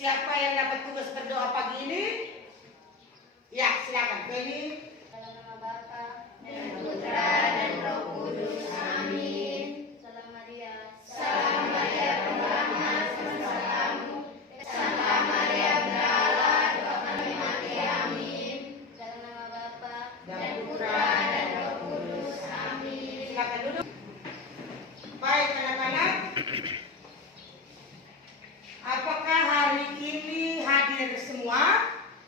Siapa yang dapat tugas berdoa pagi ini? Ya, silakan. Feli. Dalam nama Bapa dan Putra dan Roh Kudus. Amin. Salam Maria. Salam Maria, penuh rahmat, sertamu. Santa Maria, berhala, doakan kami mati. Amin. Dalam nama Bapa Dan Putra dan Roh Kudus. Amin. Silakan duduk. Baik anak-anak. Apakah hari ini hadir semua?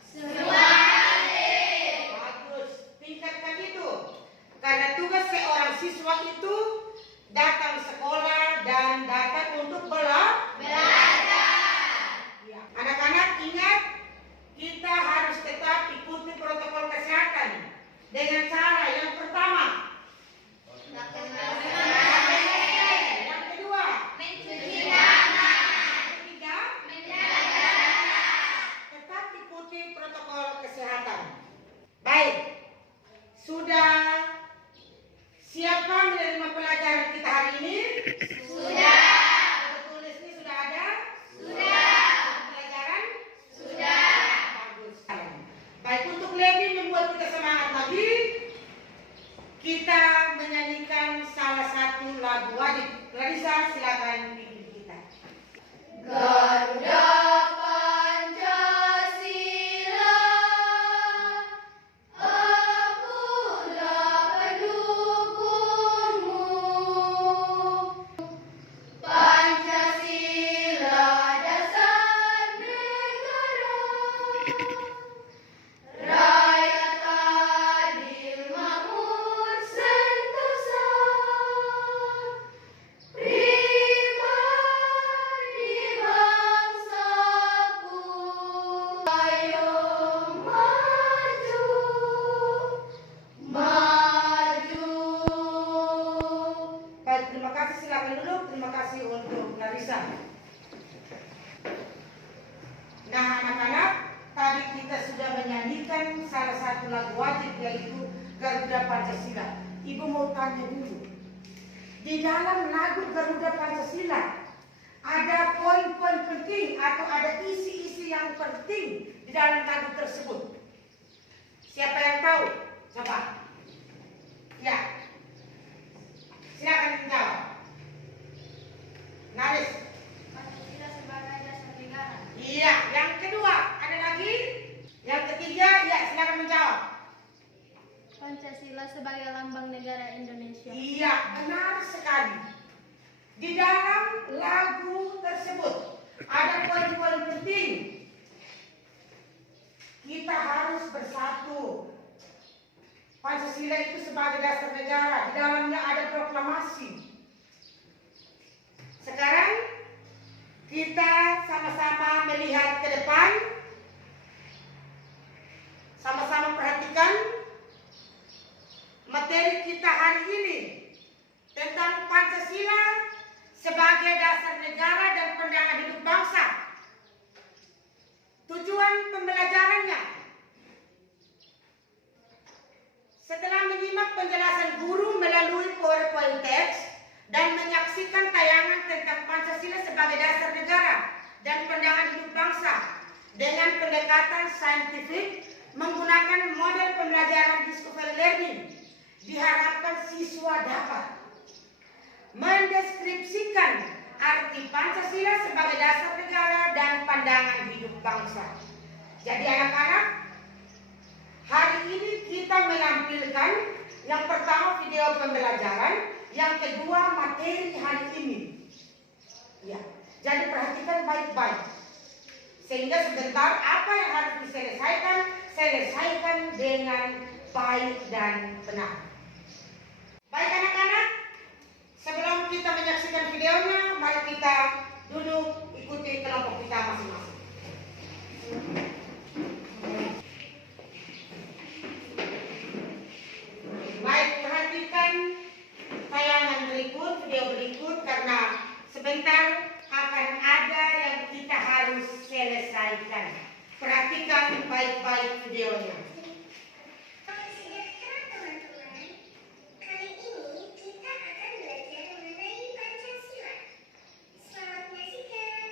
Semua hadir. Bagus. Tingkatkan itu. Karena tugas seorang siswa itu datang sekolah dan datang untuk belajar. Ya. Anak-anak ingat, kita harus tetap ikuti protokol kesehatan dengan cara yang pertama, yang kedua, Mencuci tangan. yang ketiga, Menjaga jarak. tetap ikuti protokol kesehatan. Baik, sudah siapkah menerima pelajaran kita hari ini? Sudah. Tulis ini sudah ada? Sudah. Pelajaran? Sudah. Bagus. Baik, untuk lebih membuat kita semangat lagi, kita menyanyikan salah satu lagu wajib. Clarissa, silakan pimpin kita. Garuda Pancasila, akulah pendukungmu. Pancasila dasar negara, rakyat adil makmur sentosa. Pribadi bangsaku, ayo maju, maju. Baik, terima kasih. Silakan duduk. Terima kasih untuk Clarissa. Nah, anak-anak, tadi kita sudah menyanyikan salah satu lagu wajib, yaitu Garuda Pancasila. Ibu mau tanya dulu, di dalam lagu Garuda Pancasila ada poin-poin penting atau ada isi-isi yang penting di dalam lagu tersebut? Siapa yang tahu? Coba. Ya. Silakan menjawab. Naris. Pancasila sebagai dasar negara. Iya. Yang kedua, ada lagi? Yang ketiga, ya silakan menjawab. Pancasila sebagai lambang negara Indonesia. Iya, benar sekali. Di dalam lagu tersebut ada poin-poin penting. Kita harus bersatu. Pancasila itu sebagai dasar negara. Di dalamnya ada proklamasi. Sekarang kita sama-sama melihat ke depan. Sama-sama perhatikan materi kita hari ini tentang Pancasila sebagai dasar negara dan pandangan hidup bangsa. Tujuan pembelajarannya, setelah menyimak penjelasan guru melalui PowerPoint text dan menyaksikan tayangan tentang Pancasila sebagai dasar negara dan pandangan hidup bangsa dengan pendekatan saintifik menggunakan model pembelajaran discovery learning, diharapkan siswa dapat mendeskripsikan arti Pancasila sebagai dasar negara dan pandangan hidup bangsa. Jadi anak-anak, hari ini kita menampilkan yang pertama video pembelajaran, yang kedua materi hari ini. Ya, jadi perhatikan baik-baik. Sehingga sebentar apa yang harus diselesaikan, selesaikan dengan baik dan benar. Baik anak-anak, sebelum kita menyaksikan videonya, mari kita duduk ikuti kelompok kita masing-masing. Baik, perhatikan tayangan berikut, video berikut, karena sebentar akan ada yang kita harus selesaikan. Perhatikan baik-baik videonya. Sejahtera teman-teman, kali ini kita akan belajar mengenai Pancasila. Selamat menyaksikan.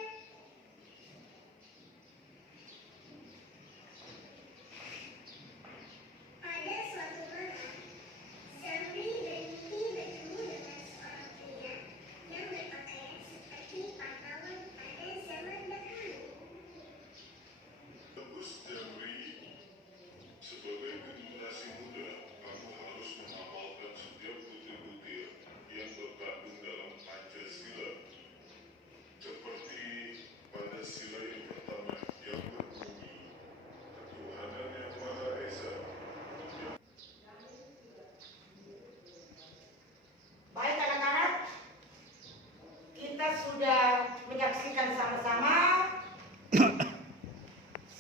menyaksikan sama-sama.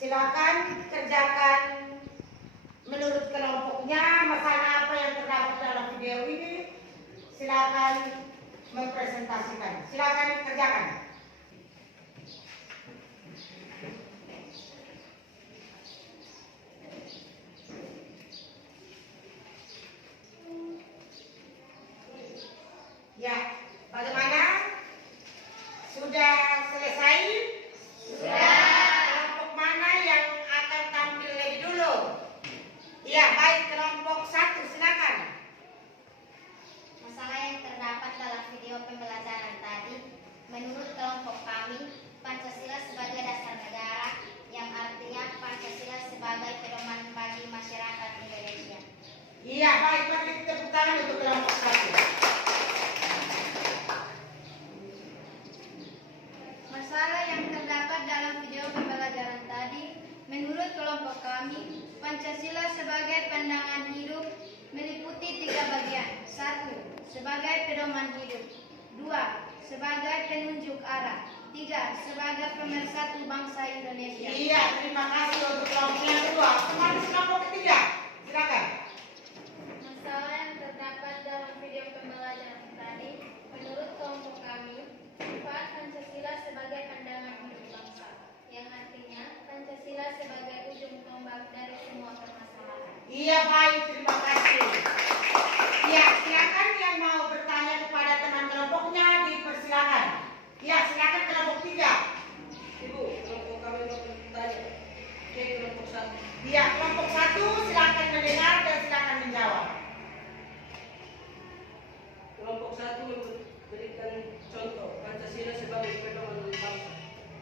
Silakan kerjakan menurut kelompoknya masalah apa yang terdapat dalam video ini. Silakan mempresentasikan. Silakan kerjakan. Ya, bagaimana? Sudah selesai? Sudah. Kelompok mana yang akan tampil lebih dulu? Ya, baik, kelompok 1, silakan. Masalah yang terdapat dalam video pembelajaran tadi, menurut kelompok kami, Pancasila sebagai dasar negara, yang artinya Pancasila sebagai pedoman bagi masyarakat Indonesia. Iya, baik, bagi tepuk tangan untuk kelompok 1. Masalah yang terdapat dalam video pembelajaran tadi, menurut kelompok kami, Pancasila sebagai pandangan hidup meliputi 3 bagian. 1. Sebagai pedoman hidup. 2. Sebagai penunjuk arah. 3. Sebagai pemersatu bangsa Indonesia. Iya, terima kasih untuk kelompok yang kedua. Kembali kelompok ketiga, silakan. Masalah yang terdapat dalam video pembelajaran tadi, menurut kelompok kami, sifat Pancasila sebagai pandangan hidup bangsa, yang artinya Pancasila sebagai ujung tombak dari semua permasalahan. Iya, baik, terima kasih. Ya, silakan yang mau bertanya kepada teman kelompoknya dipersilakan. Ya, silakan kelompok 3. Ibu, kelompok kami mau bertanya ke kelompok 1. Ya, kelompok 1 silakan mendengar dan silakan menjawab. Kelompok 1 memberikan contoh Pancasila sebagai pedoman bangsa.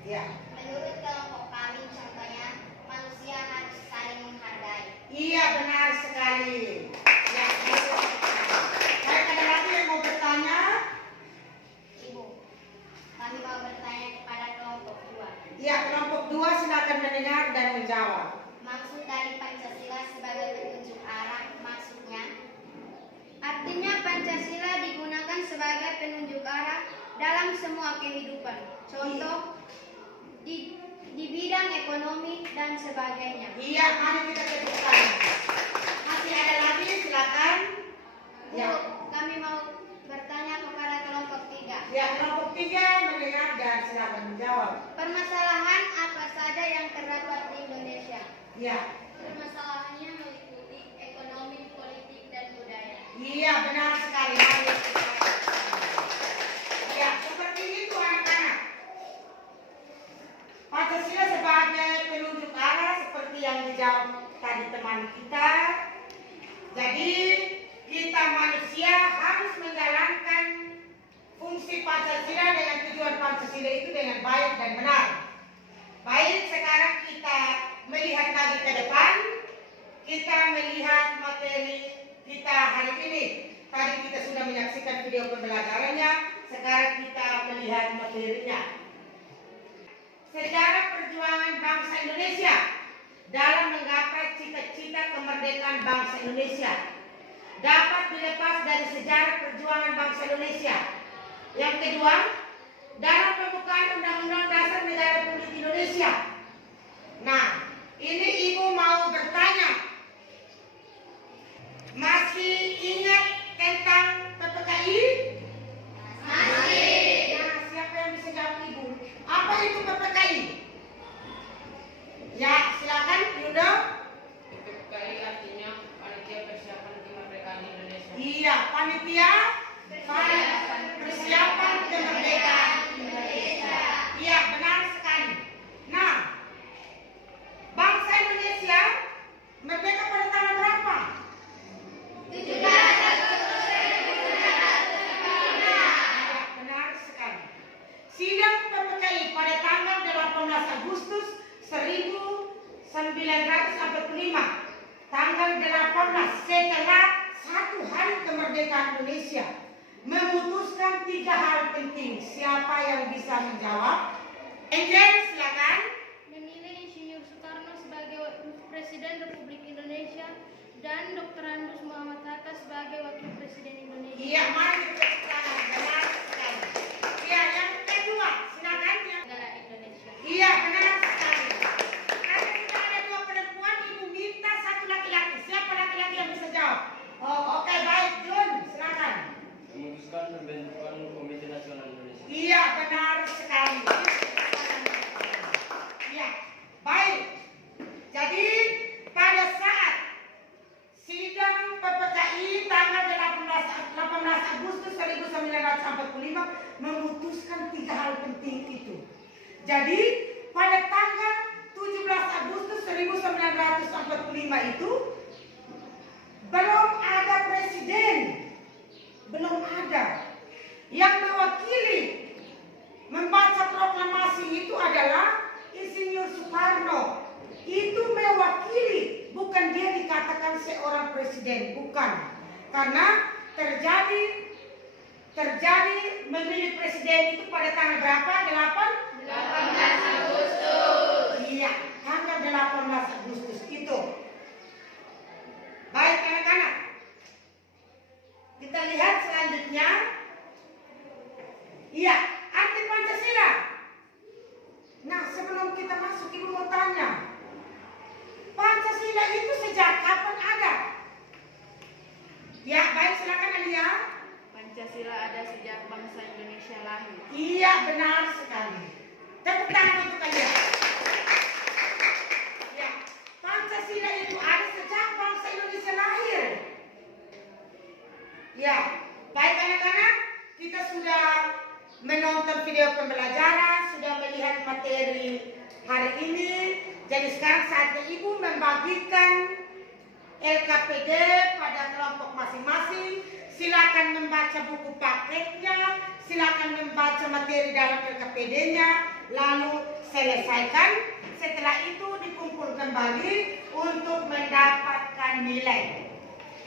Ya. Menurut kelompok kami, contohnya, manusia harus saling menghargai. Iya, benar sekali. Ya, baik, ada lagi yang mau bertanya? Ibu, kami mau bertanya kepada kelompok 2. Ya, kelompok 2 silakan mendengar dan menjawab. Maksud dari Pancasila sebagai petunjuk arah, maksudnya? Artinya Pancasila digunakan sebagai penunjuk arah dalam semua kehidupan. Contoh, di bidang ekonomi dan sebagainya. Iya, mari kita tepuk tangan. Masih ada lagi, silakan. Ya. Kami mau bertanya kepada kelompok 3. Ya, kelompok 3 mendengar dan silakan menjawab. Permasalahan apa saja yang terdapat di Indonesia? Ya. Permasalahannya meliputi ekonomi, politik, dan budaya. Iya, benar sekali. Mari kita. Ya, seperti itu anak-anak. Pancasila sebagai penunjuk arah seperti yang dijawab tadi teman kita. Jadi, kita manusia harus menjalankan fungsi Pancasila dengan tujuan Pancasila itu dengan baik dan benar. Baik, sekarang kita melihat lagi ke depan. Kita melihat materi kita hari ini. Tadi kita sudah menyaksikan video pembelajarannya. Sekarang kita melihat materinya. Sejarah perjuangan bangsa Indonesia dalam menggapai cita-cita kemerdekaan bangsa Indonesia dapat dilepas dari sejarah perjuangan bangsa Indonesia. Yang kedua, dalam pembukaan Undang-Undang Dasar Negara Republik Indonesia. Nah, ini Ibu mau bertanya, masih ingat tentang PPKI? Masih. Nah, siapa yang bisa jawab Ibu? Apa itu PPKI? Ya, silakan Yuda. PPKI artinya Panitia Persiapan Kemerdekaan Indonesia. Iya, panitia persiapan kemerdekaan Indonesia. Iya, benar sekali. Nah, bangsa Indonesia merdeka pada tanggal berapa? 17 Agustus 1945. Iya, benar sekali. Sidang PPKI pada tanggal 18 Agustus 1945. Tanggal 18 setelah 1 hari kemerdekaan Indonesia memutuskan 3 hal penting. Siapa yang bisa menjawab? Angel, silakan. Memilih Insinyur Soekarno sebagai Presiden Republik Indonesia dan Dr. Andus Muhammad Hatta sebagai Wakil Presiden Indonesia. Iya, mari kita benar sekali. Ya, yang kedua, Jadi pada tanggal 17 Agustus 1945 itu belum ada presiden, belum ada. Yang mewakili membaca proklamasi itu adalah Insinyur Soekarno. Itu mewakili, bukan dia dikatakan seorang presiden, bukan. Karena terjadi memilih presiden itu pada tanggal berapa? 18 Agustus. Iya, tanggal 18 Agustus itu. Baik anak-anak, kita lihat selanjutnya. Iya, arti Pancasila. Nah, sebelum kita masuk, Ibu mau tanya, Pancasila itu sejak kapan ada? Ya, baik, silakan Alia. Pancasila ada sejak bangsa Indonesia lahir. Iya, benar sekali. Tepuk tangan untuk kalian. Ya, Pancasila itu ada sejak bangsa Indonesia lahir. Ya, baik anak-anak, kita sudah menonton video pembelajaran, sudah melihat materi hari ini. Jadi sekarang saatnya Ibu membagikan LKPD pada kelompok masing-masing. Silakan membaca buku paketnya, silakan membaca materi dalam LKPD-nya, lalu selesaikan. Setelah itu dikumpul kembali untuk mendapatkan nilai.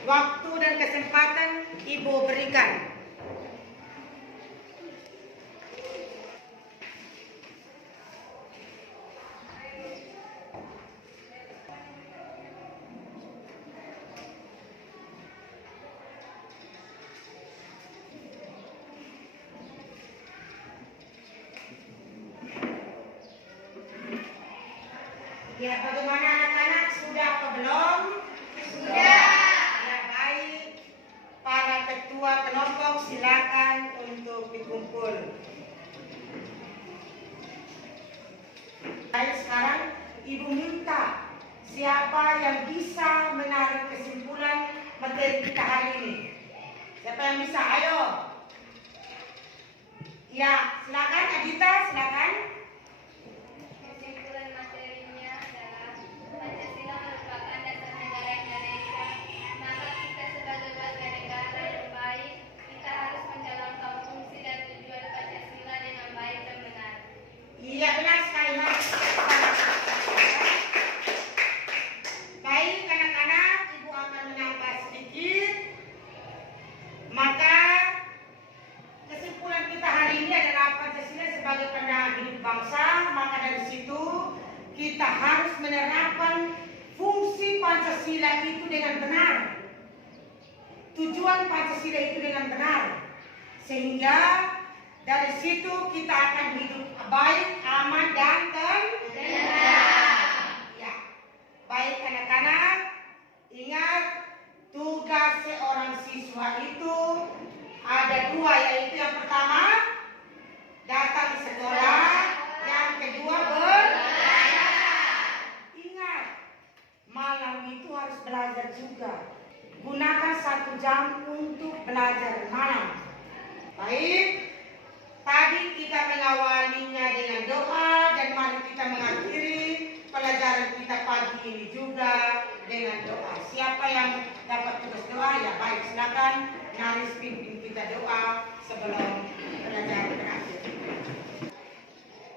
Waktu dan kesempatan Ibu berikan. Ya, bagaimana anak-anak? Sudah atau belum? Sudah. Ya, baik. Para ketua kelompok silakan untuk dikumpul. Baik, sekarang Ibu minta siapa yang bisa menarik kesimpulan materi kita hari ini. Siapa yang bisa? Ayo. Ya, silakan Adita, silakan. Kesimpulan materinya adalah Pancasila merupakan dasar negara Indonesia. Maka kita sebagai warga negara yang baik, kita harus menjalankan fungsi dan tujuan Pancasila dengan baik dan benar. Iya, benar sekali, Mas. Baik anak-anak, Ibu akan menambah sedikit. Maka kesimpulan kita hari ini adalah Pancasila sebagai pandangan hidup bangsa. Maka dari situ kita harus menerapkan fungsi Pancasila itu dengan benar. Tujuan Pancasila itu dengan benar. Sehingga dari situ kita akan hidup baik, aman, dan tenang. Ya. Baik anak-anak, ingat tugas seorang siswa itu ada dua, yaitu yang pertama datang ke sekolah, yang kedua belajar. Ingat, malam itu harus belajar juga. Gunakan 1 jam untuk belajar malam. Baik, tadi kita mengawalinya dengan doa dan mari kita mengakhiri pelajaran kita pagi ini juga dengan doa. Siapa yang dapat tugas doa? Ya baik, silakan Naris pimpin kita doa sebelum pelajaran berakhir.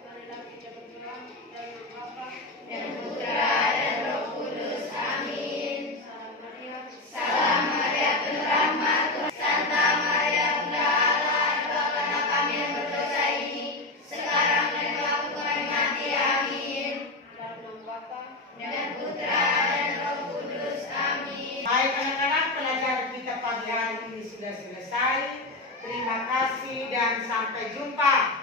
Marilah kita berdoa dalam nama Bapa Dan Putra dan Roh Kudus. Amin. Salam Maria. Salam Maria penuh rahmat, Santa Maria Bunda Allah, doakanlah kami yang berdosa ini, sekarang dan waktu kami mati. Amin. Dalam nama Bapa Dan Putra dan Roh Kudus. Amin. Baik anak-anak, pelajaran kita pagi hari ini sudah selesai. Terima kasih dan sampai jumpa.